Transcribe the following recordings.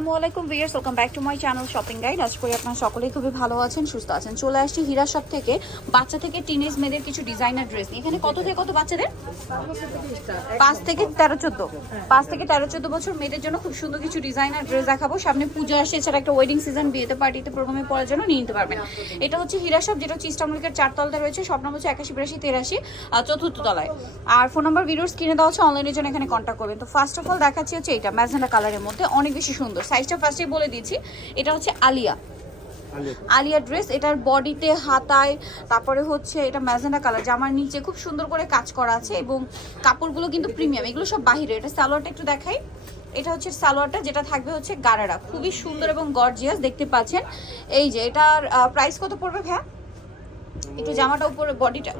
আসসালামু আলাইকুম viewers welcome back to my channel shopping guide আজ করি আপনারা সকলেই খুবই ভালো আছেন, সুস্থ আছেন। চলে আসছি হীরা শপ থেকে। বাচ্চা থেকে টিনেজ মেয়েদের কিছু ডিজাইনার ড্রেস এখানে কত থেকে কত বাচ্চাদের? পাঁচ থেকে তেরো, চোদ্দ। পাঁচ থেকে তেরো, চোদ্দ বছর মেয়েদের জন্য খুব সুন্দর কিছু ডিজাইনার ড্রেস দেখাবো। সামনে পুজো আসছে এছাড়া একটা ওয়েডিং সিজন বিয়েতে পার্টিতে প্রোগ্রামে পড়ার জন্য নিয়ে নিতে পারবেন। এটা হচ্ছে হীরা শপ যেটা হচ্ছে ইস্টামলিকের চারতলাতে রয়েছে। সব নম্বর হচ্ছে একাশি, বিরাশি, তেরাশি চতুর্থ তলায়। আর ফোন নাম্বার ভিডিওস কিনে দেওয়া হচ্ছে অনলাইনের জন্য এখানে কন্ট্যাক্ট করবেন। তো ফার্স্ট অফ অল দেখাচ্ছি হচ্ছে এটা ম্যাজেন্ডা কালারের মধ্যে। অনেক বেশি সুন্দর সাইজটা ফার্স্টে বলে দিয়েছি এটা হচ্ছে আলিয়া। আলিয়া ড্রেস এটার বডিতে হাতায় তারপরে হচ্ছে এটা ম্যাজেন্ডা কালার জামার নিচে খুব সুন্দর করে কাজ করা আছে এবং কাপড়গুলো কিন্তু প্রিমিয়াম এগুলো সব বাহিরে। এটা সালোয়ারটা একটু দেখাই। এটা হচ্ছে সালোয়ারটা যেটা থাকবে হচ্ছে গারারা। খুবই সুন্দর এবং গর্জিয়াস দেখতে পাচ্ছেন। এই যে এটার প্রাইস কত পড়বে ভ্যা একটু জামাটা উপরে, বডিটা।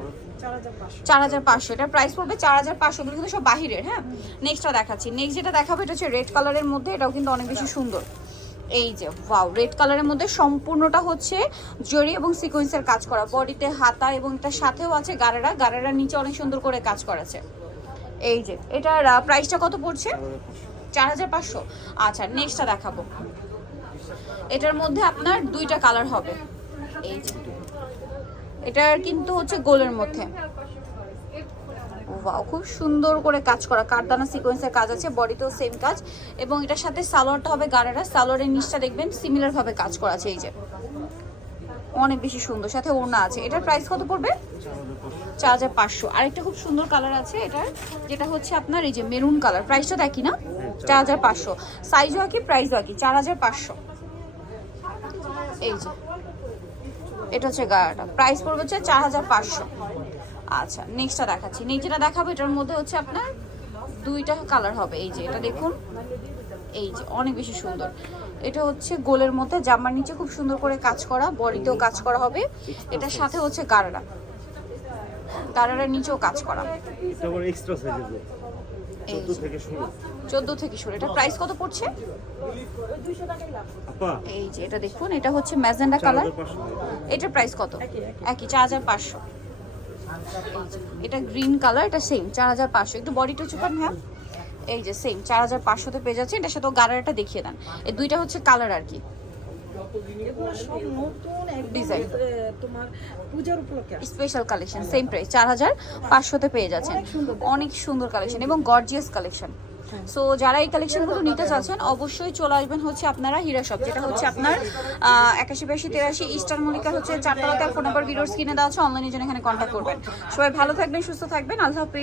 চার হাজার পাঁচশো। এটার প্রাইস পড়বে চার হাজার পাঁচশো। কিন্তু সব বাহিরের হ্যাঁ? নেক্সটটা দেখাচ্ছি। নেক্সট যেটা দেখাবো, এটা হচ্ছে রেড কালারের মধ্যে। এটাও কিন্তু অনেক বেশি সুন্দর। এই যে ওয়াও রেড কালারের মধ্যে সম্পূর্ণটা হচ্ছে জরি এবং সিকোয়েন্সের কাজ করা। বডিতে হাতা এবং এটার সাথেও আছে গারেরা। গারেরার নিচে অনেক সুন্দর করে কাজ করা আছে এই যে এটার প্রাইসটা কত পড়ছে? চার হাজার পাঁচশো। আচ্ছা নেক্সটটা দেখাবো। এটার মধ্যে আপনার দুইটা কালার হবে। এই যে এটার কিন্তু হচ্ছে গোলের মধ্যে। ওয়াও, খুব সুন্দর করে কাজ করা। কারদানা সিকোয়েন্সের কাজ আছে বডিতেও সেম কাজ। এবং এটার সাথে সালোয়ারটা হবে গাড়ারা সালোয়ারের নিচটা দেখবেন সিমিলার ভাবে কাজ করা আছে এই যে। অনেক বেশি সুন্দর। সাথে ওড়না আছে। এটার প্রাইস কত পড়বে? চার হাজার পাঁচশো। আরেকটা খুব সুন্দর কালার আছে এটার, যেটা হচ্ছে আপনার এই যে মেরুন কালার প্রাইসটা দেখি না? চার হাজার পাঁচশো। সাইজও একই প্রাইসও একই। চার হাজার পাঁচশো। এই যে। এটা হচ্ছে গাড়াটা। প্রাইস পড়বে হচ্ছে চার হাজার পাঁচশো। আচ্ছা নেক্সটটা দেখাচ্ছি। নেক্সট যেটা দেখাবো, এটার মধ্যে হচ্ছে আপনার দুইটা কালার হবে। এই যে, এটা দেখুন। এই যে, অনেক বেশি সুন্দর। এটা হচ্ছে গোলের মধ্যে জামার নিচে খুব সুন্দর করে কাজ করা, বডিতেও কাজ করা হবে। এটার সাথে হচ্ছে গারারা গারারার নিচেও কাজ করা। এটা এক্সট্রা সাইজের এই 14 থেকে শুরু চোদ্দ থেকে শুরু। এটা প্রাইস কত পড়ছে? এই যে এটা দেখুন এটা হচ্ছে ম্যাজেন্ডা কালার। 4500 এটার প্রাইস কত? একই চার হাজার পাঁচশো। এটা গ্রিন কালার এটা সেম চার হাজার পাঁচশো। একটু বডিটা চুপান হ্যাঁ এই যে সেম চার হাজার পাঁচশোতে পেয়ে যাচ্ছে এটার সাথে গারারটা দেখিয়ে দেন। এই দুইটা হচ্ছে কালার আর কি। এগুলো সব নতুন একদম তোমার পূজার উপলক্ষে স্পেশাল কালেকশন সেম প্রাইস চার হাজার পাঁচশোতে পেয়ে যাচ্ছেন। অনেক সুন্দর। কালেকশন এবং গর্জিয়াস কালেকশন সো যারা এই কালেকশনগুলো নিতে চাচ্ছেন অবশ্যই চলে আসবেন হচ্ছে আপনারা হীরা শপ যেটা হচ্ছে আপনার একাশি বাশি তেরাশি ইস্টার মল্লিকার হচ্ছে চারতলাতে ফোন নাম্বার ভিডিওস কিনে দেওয়া আছে অনলাইনের জন্য এখানে কন্ট্যাক্ট করবেন। সবাই ভালো থাকবেন সুস্থ থাকবেন আল্লাহ হাফিজ।